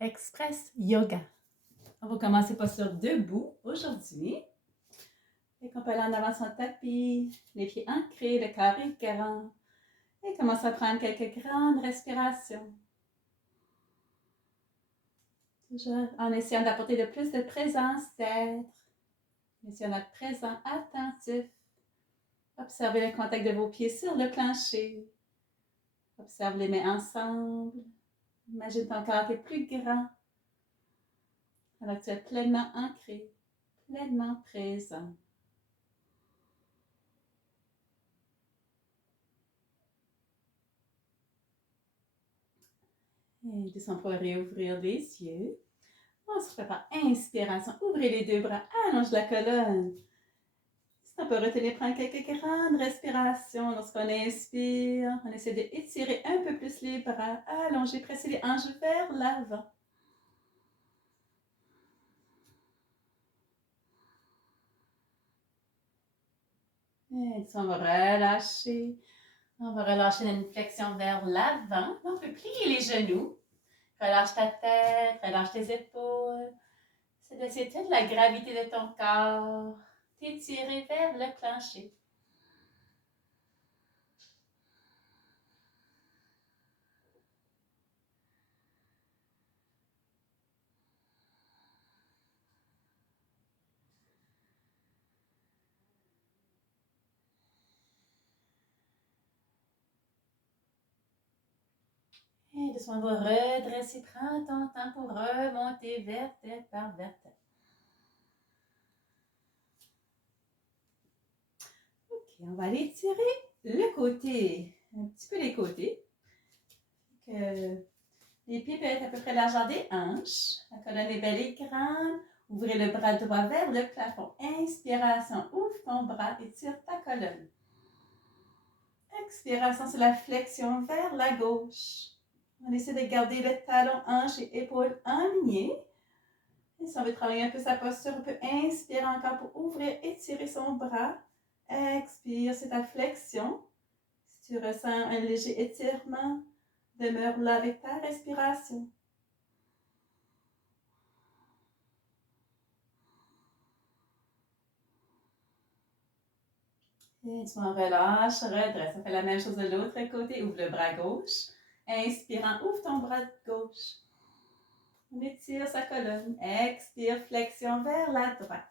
Express Yoga. On va commencer posture debout aujourd'hui. Et qu'on peut aller en avant sur le tapis, les pieds ancrés, le corps est grand. Et commence à prendre quelques grandes respirations. Toujours en essayant d'apporter de plus de présence d'être. Essayons d'être présent, attentif. Observez le contact de vos pieds sur le plancher. Observe les mains ensemble. Imagine ton corps qui est plus grand. Alors que tu es pleinement ancré, pleinement présent. Et descends pour réouvrir les yeux. On se prépare. Inspiration. Ouvrez les deux bras. Allonge la colonne. Si on peut retenir, prendre quelques grandes respirations. Lorsqu'on inspire, on essaie d'étirer un peu plus les bras. Allonger, presser les hanches vers l'avant. Et on va relâcher. On va relâcher une flexion vers l'avant. On peut plier les genoux. Relâche ta tête, relâche tes épaules. C'est d'essayer de la gravité de ton corps. T'étirer vers le plancher. Et doucement, on va redresser. Prends ton temps pour remonter vertèbre par vertèbre. Ok, on va aller tirer le côté, un petit peu les côtés. Les pieds peuvent être à peu près largeur des hanches. La colonne est belle et grande. Ouvrez le bras droit vers le plafond. Inspiration, ouvre ton bras et tire ta colonne. Expiration, c'est la flexion vers la gauche. On essaie de garder le talon, hanche et épaules alignés. Et si on veut travailler un peu sa posture, on peut inspirer encore pour ouvrir, étirer son bras. Expire, c'est ta flexion. Si tu ressens un léger étirement, demeure là avec ta respiration. Et tu relâches, redresse. On fait la même chose de l'autre côté. Ouvre le bras gauche. Inspirant, ouvre ton bras gauche. On étire sa colonne. Expire, flexion vers la droite.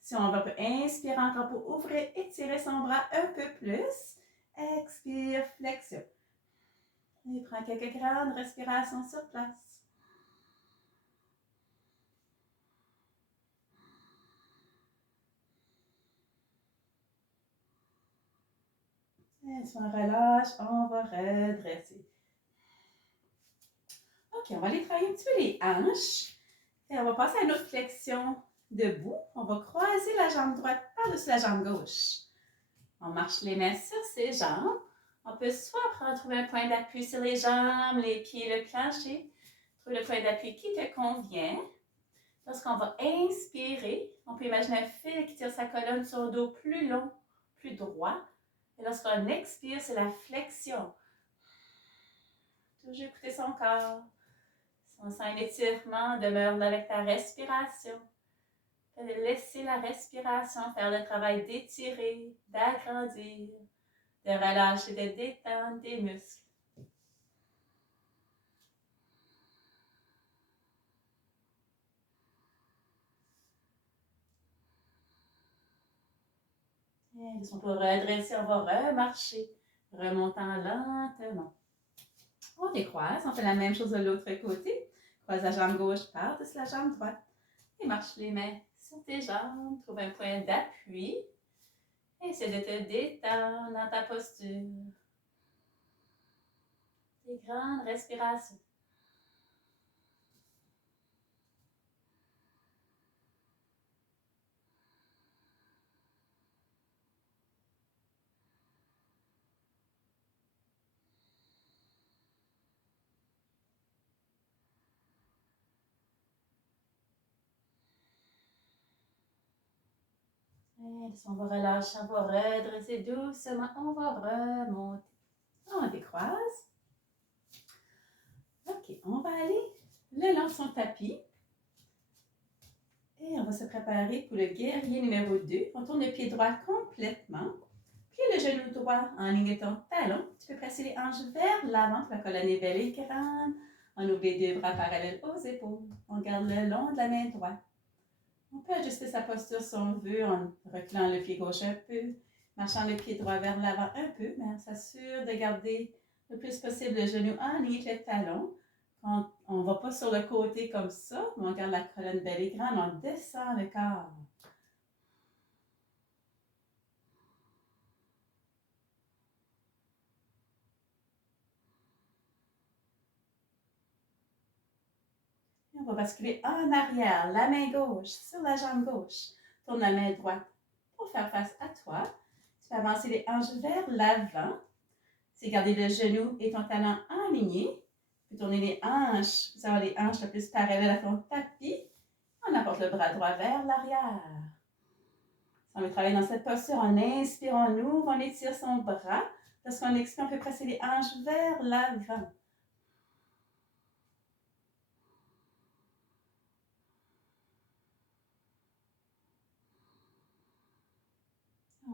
Si on va inspirer encore pour ouvrir, étirer son bras un peu plus. Expire, flexion. Et prends quelques grandes respirations sur place. Et si on relâche, on va redresser. Ok, on va aller travailler un petit peu les hanches. Et on va passer à une autre flexion debout. On va croiser la jambe droite par-dessus la jambe gauche. On marche les mains sur ses jambes. On peut soit trouver un point d'appui sur les jambes, les pieds, le plancher. Trouve le point d'appui qui te convient. Lorsqu'on va inspirer, on peut imaginer un fil qui tire sa colonne sur le dos plus long, plus droit. Et lorsqu'on expire, c'est la flexion. Toujours écouter son corps. Si on sent un étirement, demeure là avec ta respiration. Laisser la respiration faire le travail d'étirer, d'agrandir, de relâcher, de détendre tes muscles. Et on peut redresser, on va remarcher, remontant lentement. On décroise, on fait la même chose de l'autre côté. Croise la jambe gauche par-dessus la jambe droite. Et marche les mains sur tes jambes. Trouve un point d'appui. Essaie de te détendre dans ta posture. Des grandes respirations. Et on va relâcher, on va redresser doucement, on va remonter. On décroise. Ok, OK, on va aller le long de son tapis. Et on va se préparer pour le guerrier numéro 2. On tourne le pied droit complètement. Puis le genou droit en ligne de ton talon. Tu peux presser les hanches vers l'avant pour la colonne est belle et grande. On ouvre les deux bras parallèles aux épaules. On garde le long de la main droite. On peut ajuster sa posture si on veut en reculant le pied gauche un peu, marchant le pied droit vers l'avant un peu, mais on s'assure de garder le plus possible le genou en ligne avec le talon. On ne va pas sur le côté comme ça, mais on garde la colonne belle et grande, on descend le corps. Et on va basculer en arrière, la main gauche sur la jambe gauche. Tourne la main droite pour faire face à toi. Tu peux avancer les hanches vers l'avant. C'est garder le genou et ton talon alignés. Puis tourner les hanches, vous avez les hanches le plus parallèles à ton tapis. On apporte le bras droit vers l'arrière. Si on veut travailler dans cette posture, on inspire, on ouvre, on étire son bras. Lorsqu'on expire, on peut presser les hanches vers l'avant.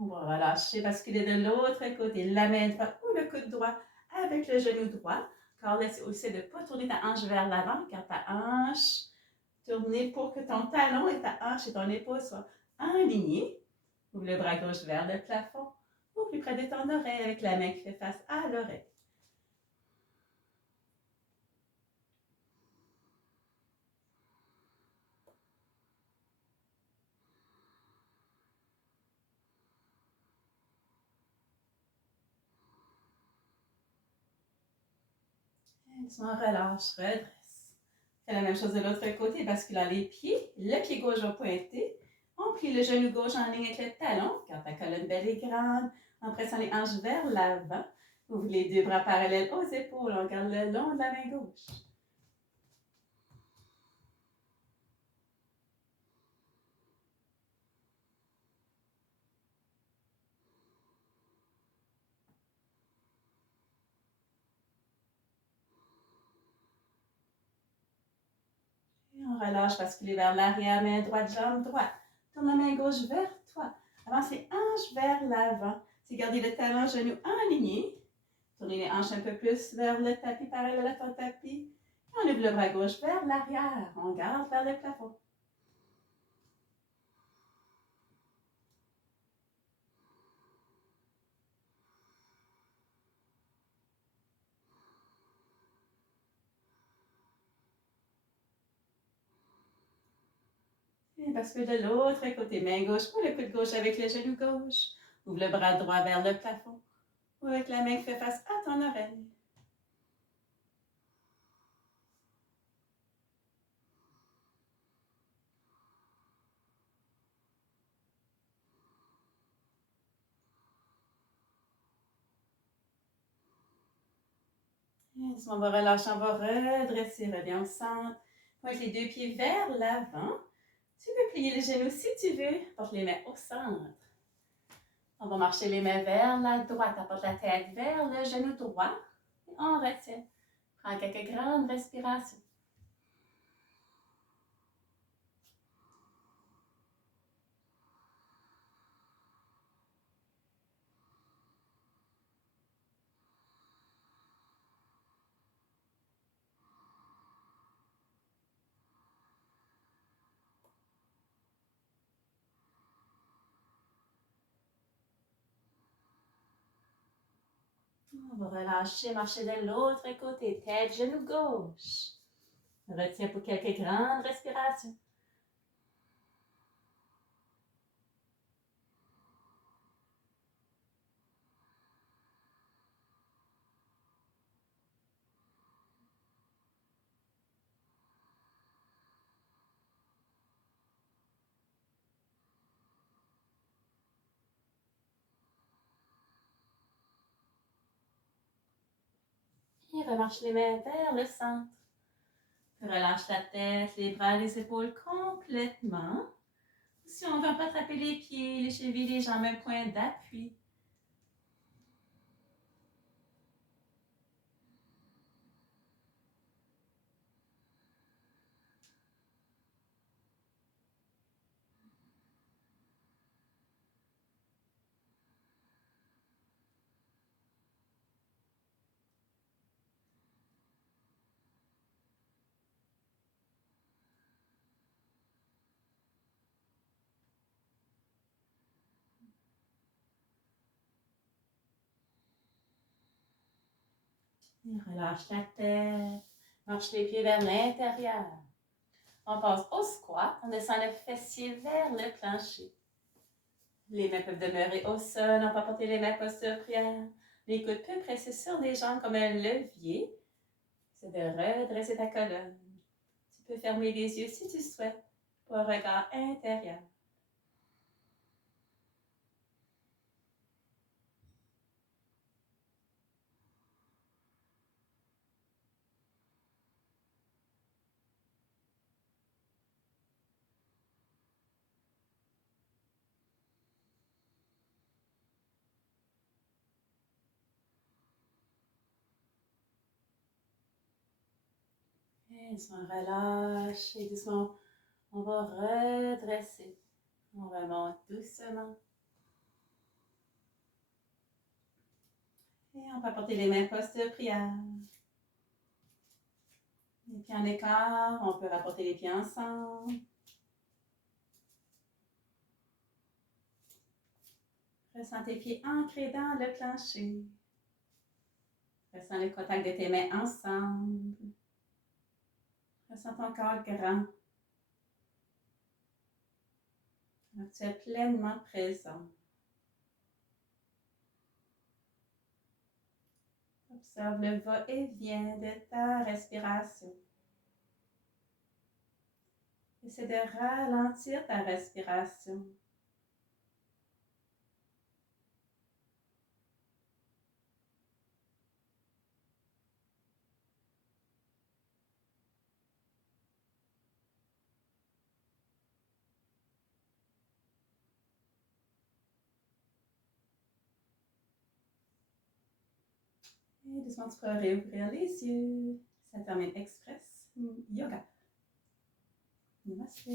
On va relâcher, basculer de l'autre côté, la main droite ou le coude droit avec le genou droit. Encore là, c'est aussi de ne pas tourner ta hanche vers l'avant, car ta hanche tournée pour que ton talon et ta hanche et ton épaule soient alignés. Ouvre le bras gauche vers le plafond ou plus près de ton oreille avec la main qui fait face à l'oreille. Doucement, relâche, redresse. Fais la même chose de l'autre côté, basculant les pieds. Le pied gauche va pointer. On plie le genou gauche en ligne avec le talon, car ta colonne belle et grande, en pressant les hanches vers l'avant. Ouvre les deux bras parallèles aux épaules. On garde le long de la main gauche. Et on relâche, basculer vers l'arrière, main droite, jambe droite. Tourne la main gauche vers toi. Avance les hanches vers l'avant. C'est garder le talon, genou aligné. Tournez les hanches un peu plus vers le tapis, parallèle à ton tapis. On ouvre le bras gauche vers l'arrière. On garde vers le plafond. Et bascule de l'autre côté. Main gauche ou le coude gauche avec le genou gauche. Ouvre le bras droit vers le plafond. Ou avec la main qui fait face à ton oreille. Et on va relâcher, on va redresser. Reviens au centre. Pointe les deux pieds vers l'avant. Tu peux plier les genoux si tu veux. Porte les mains au centre. On va marcher les mains vers la droite. Apporte la tête vers le genou droit. Et on retient. Prends quelques grandes respirations. On va relâcher, marcher de l'autre côté. Tête, genou gauche. Retiens pour quelques grandes respirations. Et remarche les mains vers le centre. Relâche la tête, les bras, les épaules complètement. Si on veut, on peut attraper les pieds, les chevilles, les jambes, un point d'appui. Et relâche la tête. Marche les pieds vers l'intérieur. On passe au squat. On descend le fessier vers le plancher. Les mains peuvent demeurer au sol. On peut porter les mains posture prière. Les coudes peuvent presser sur les jambes comme un levier. C'est de redresser ta colonne. Tu peux fermer les yeux si tu souhaites pour un regard intérieur. Et doucement relâche et doucement on va redresser. On remonte doucement. Et on peut porter les mains posture prière. Les pieds en écart, on peut rapporter les pieds ensemble. Ressens tes pieds ancrés dans le plancher. Ressens le contact de tes mains ensemble. Ressens ton corps grand. Alors, tu es pleinement présent. Observe le va-et-vient de ta respiration. Essaie de ralentir ta respiration. Et doucement, tu peux réouvrir les yeux. Ça termine Express Yoga. Namaste.